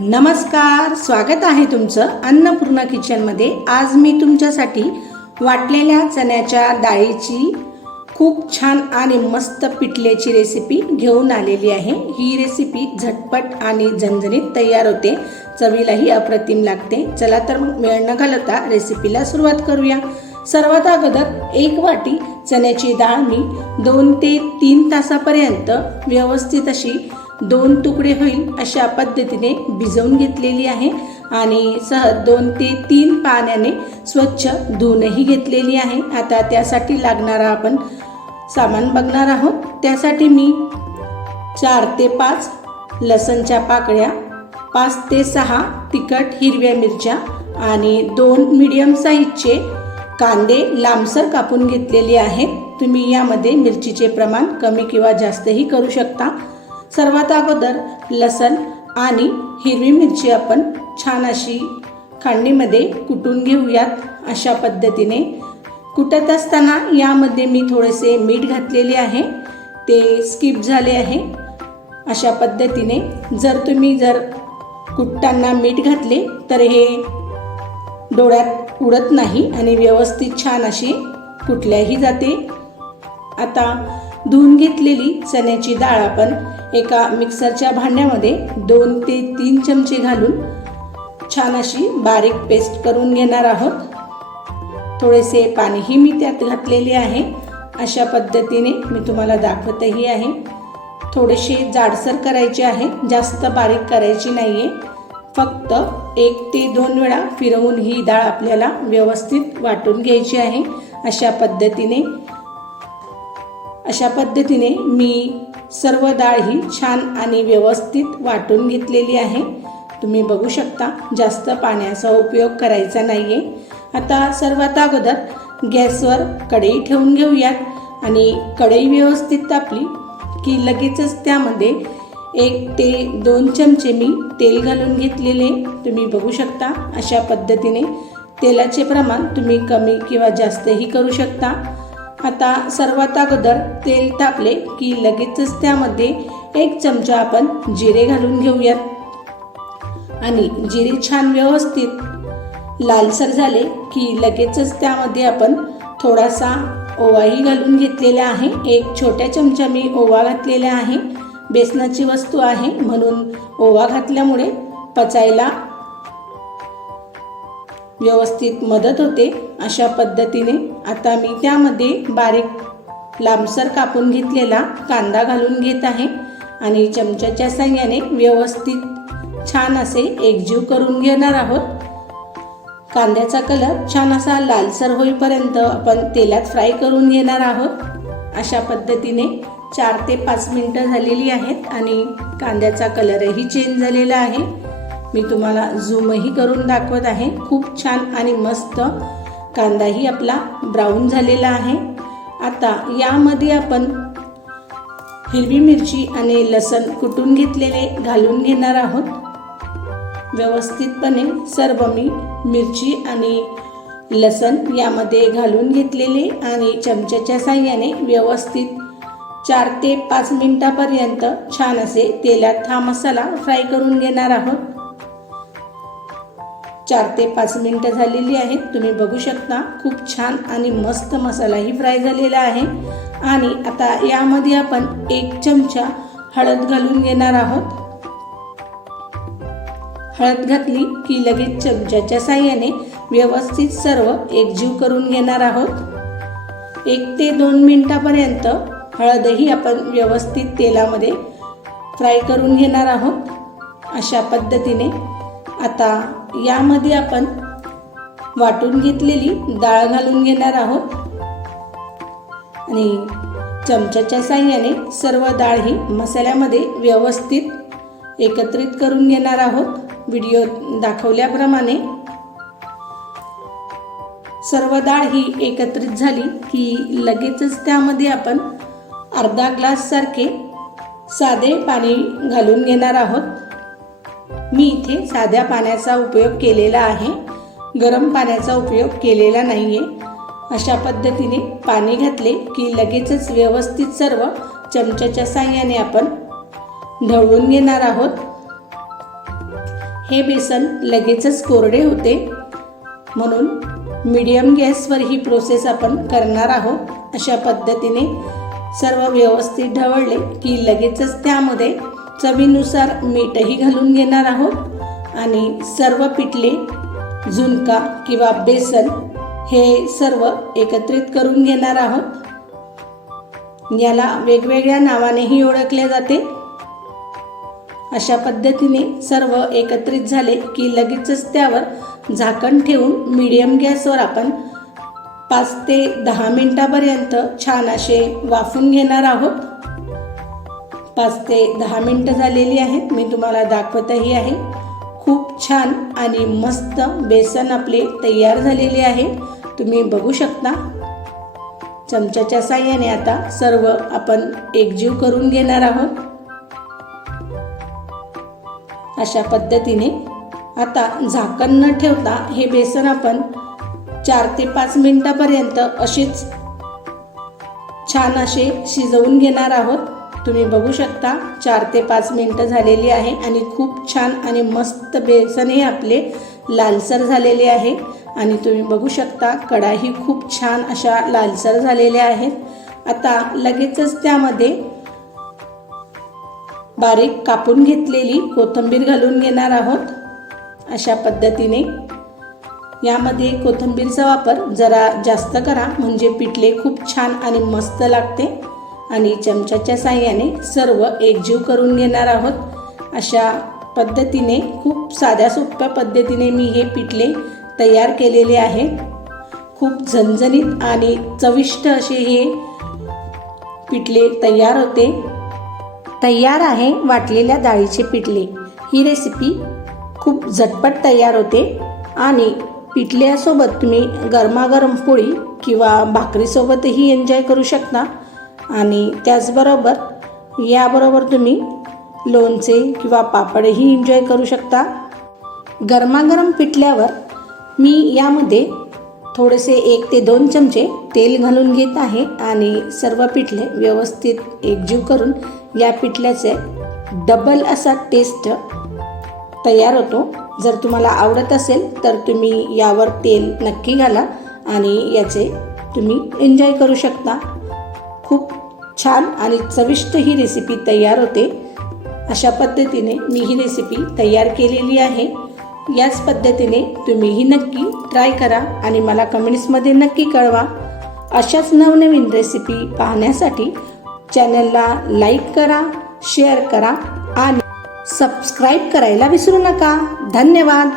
नमस्कार स्वागत आहे तुमचं अन्नपूर्णा किचनमध्ये आज मी तुमच्यासाठी वाटलेल्या चण्याच्या डाळीची खूप छान आणि मस्त पिठल्याची रेसिपी घेऊन आलेली आहे. ही रेसिपी झटपट आणि झणझणीत तयार होते. चवीलाही अप्रतिम लागते. चला तर मग वेळ न घालवता रेसिपीला सुरुवात करूया. सर्वात अगोदर एक वाटी चण्याची डाळ मी दोन ते तीन तासापर्यंत व्यवस्थित अशी दोन तुकडे होईल अशा पद्धतीने भिजवून घेतलेली आहे. आणि सहज दोन ते तीन पाण्याने स्वच्छ धुवूनही घेतलेली आहे. आता त्यासाठी लागणारा आपण सामान बघणार आहोत. त्यासाठी मी चार ते पाच लसणच्या पाकळ्या पाच ते सहा तिखट हिरव्या मिरच्या आणि दोन मीडियम साईजचे कांदे लांबसर कापून घेतलेले आहेत. तुम्ही यामध्ये मिरचीचे प्रमाण कमी किंवा जास्तही करू शकता. सर्वात अगोदर लसण आणि हिरवी मिरची आपण छान अशी खांडीमध्ये कुटून घेऊयात अशा पद्धतीने. कुटत असताना यामध्ये मी थोडेसे मीठ घातलेले आहे. ते स्किप झाले आहे. अशा पद्धतीने जर तुम्ही जर कुटताना मीठ घातले तर हे डोळ्यात उडत नाही आणि व्यवस्थित छान अशी कुठल्याही जाते. आता धुवून घेतलेली चण्याची डाळ आपण एका मिक्सरच्या भांड्यामध्ये दोन ते तीन चमचे घालून छान अशी बारीक पेस्ट करून घेणार आहोत. थोडेसे पाणीही मी त्यात घातलेले आहे. अशा पद्धतीने मी तुम्हाला दाखवतही आहे. थोडेसे जाडसर करायचे आहे. जास्त बारीक करायची नाही आहे फक्त एक ते दोन वेळा फिरवून ही डाळ आपल्याला व्यवस्थित वाटून घ्यायची आहे. अशा पद्धतीने अशा पद्धतीने मी सर्व डाळ ही छान आणि व्यवस्थित वाटून घेतलेली आहे. तुम्ही बघू शकता जास्त पाण्याचा उपयोग करायचा नाही आहे आता सर्वात अगोदर गॅसवर कढई ठेवून घेऊयात आणि कढई व्यवस्थित तापली की लगेचच त्यामध्ये एक ते दोन चमचे मी तेल घालून घेतलेले. तुम्ही बघू शकता अशा पद्धतीने तेलाचे प्रमाण तुम्ही कमी किंवा जास्तही करू शकता. आता सर्वात अगोदर तेल तापले की लगेचच त्यामध्ये एक चमचा आपण जिरे घालून घेऊयात. आणि जिरे छान व्यवस्थित लालसर झाले की लगेचच त्यामध्ये आपण थोडासा ओवाही घालून घेतलेला आहे. एक छोट्या चमचा मी ओवा घातलेला आहे. बेसनाची वस्तू आहे म्हणून ओवा घातल्यामुळे पचायला व्यवस्थित मदत होते अशा पद्धतीने. आता मी त्यामध्ये बारीक लांबसर कापून घेतलेला कांदा घालून घेत आहे आणि चमच्याच्या साह्याने व्यवस्थित छान असे एकजीव करून घेणार आहोत. कांद्याचा कलर छान असा लालसर होईपर्यंत आपण तेलात फ्राय करून घेणार आहोत. अशा पद्धतीने चार ते पाच मिनटं झालेली आहेत आणि कांद्याचा कलरही चेंज झालेला आहे. मी तुम्हाला झूमही करून दाखवत आहे. खूप छान आणि मस्त कांदाही आपला ब्राऊन झालेला आहे. आता यामध्ये आपण हिरवी मिरची आणि लसण कुटून घेतलेले घालून घेणार आहोत. व्यवस्थितपणे सर्व मी मिरची आणि लसण यामध्ये घालून घेतलेले आणि चमच्याच्या साह्याने व्यवस्थित चार ते पाच मिनटापर्यंत छान असे तेलात हा मसाला फ्राय करून घेणार आहोत. चार ते पाच मिनटं झालेली आहेत. तुम्ही बघू शकता खूप छान आणि मस्त मसालाही फ्राय झालेला आहे. आणि आता यामध्ये आपण एक चमचा हळद घालून घेणार आहोत. हळद घातली की लगेच चमच्याच्या साह्याने व्यवस्थित सर्व एकजीव करून घेणार आहोत. एक ते दोन मिनटापर्यंत हळदही आपण व्यवस्थित तेलामध्ये फ्राय करून घेणार आहोत. अशा पद्धतीने. आता यामध्ये आपण वाटून घेतलेली डाळ घालून घेणार आहोत. आणि चमच्याच्या साह्याने सर्व डाळ ही मसाल्यामध्ये व्यवस्थित एकत्रित करून घेणार आहोत. व्हिडिओ दाखवल्याप्रमाणे सर्व डाळ ही एकत्रित झाली की लगेचच त्यामध्ये आपण अर्धा ग्लास सारखे साधे पाणी घालून घेणार आहोत. मी इथे साध्या पाण्याचा उपयोग केलेला आहे. गरम पाण्याचा उपयोग केलेला नाही आहे अशा पद्धतीने पाणी घातले की लगेचच व्यवस्थित सर्व चमच्याच्या साह्याने आपण ढवळून घेणार आहोत. हे बेसन लगेचच कोरडे होते. म्हणून मीडियम गॅसवर ही प्रोसेस आपण करणार आहोत. अशा पद्धतीने सर्व व्यवस्थित ढवळले की लगेचच त्यामध्ये चवीनुसार मीठही घालून घेणार आहोत. आणि सर्व पिठले झुणका किंवा बेसन हे सर्व एकत्रित करून घेणार आहोत. याला वेगवेगळ्या नावानेही ओळखले जाते. अशा पद्धतीने सर्व एकत्रित झाले की लगेचच त्यावर झाकण ठेवून मीडियम गॅसवर आपण पाच ते दहा मिनटापर्यंत छान असे वाफून घेणार आहोत. पाच ते दहा मिनटं झालेली आहेत. मी तुम्हाला दाखवतही आहे. खूप छान आणि मस्त बेसन आपले तयार झालेले आहे. तुम्ही बघू शकता. चमच्याच्या साह्याने आता सर्व आपण एकजीव करून घेणार आहोत. अशा पद्धतीने आता झाकण न ठेवता हे बेसन आपण चार ते पाच मिनटापर्यंत असेच छान असे शिजवून घेणार आहोत. तुम्ही बघू शकता चार ते पाच मिनटं झालेली आहे आणि खूप छान आणि मस्त बेसन हे आपले लालसर झालेले आहे. आणि तुम्ही बघू शकता कढाही खूप छान अशा लालसर झालेल्या आहेत. आता लगेचच त्यामध्ये बारीक कापून घेतलेली कोथिंबीर घालून घेणार आहोत. अशा पद्धतीने. यामध्ये कोथिंबीरचा वापर जरा जास्त करा म्हणजे पिठले खूप छान आणि मस्त लागते. आणि चमच्याच्या साह्याने सर्व एकजीव करून घेणार आहोत. अशा पद्धतीने खूप साध्या सोप्या पद्धतीने मी हे पिठले तयार केलेले आहे खूप झणझणीत आणि चविष्ट असे हे पिठले तयार होते. तयार आहे वाटलेल्या डाळीचे पिठले. ही रेसिपी खूप झटपट तयार होते आणि पिठल्यासोबत तुम्ही गरमागरम पोळी किंवा भाकरीसोबतही एन्जॉय करू शकता. आणि त्याचबरोबर याबरोबर तुम्ही लोणचे किंवा पापडही एन्जॉय करू शकता. गरमागरम पिठल्यावर मी यामध्ये थोडेसे एक ते दोन चमचे तेल घालून घेत आहे आणि सर्व पिठले व्यवस्थित एकजीव करून या पिठल्याचे डबल असा टेस्ट तयार होतो. जर तुम्हाला आवडत असेल तर तुम्ही यावर तेल नक्की घाला आणि याचे तुम्ही एन्जॉय करू शकता. खूप छान आणि चविष्ट ही रेसिपी तयार होते. अशा पद्धतीने मी ही रेसिपी तयार केलेली आहे. याच पद्धतीने तुम्हीही नक्की ट्राय करा आणि मला कमेंट्समध्ये नक्की कळवा. अशाच नवनवीन रेसिपी पाहण्यासाठी चॅनलला लाईक करा शेअर करा आणि सबस्क्राईब करायला विसरू नका. धन्यवाद!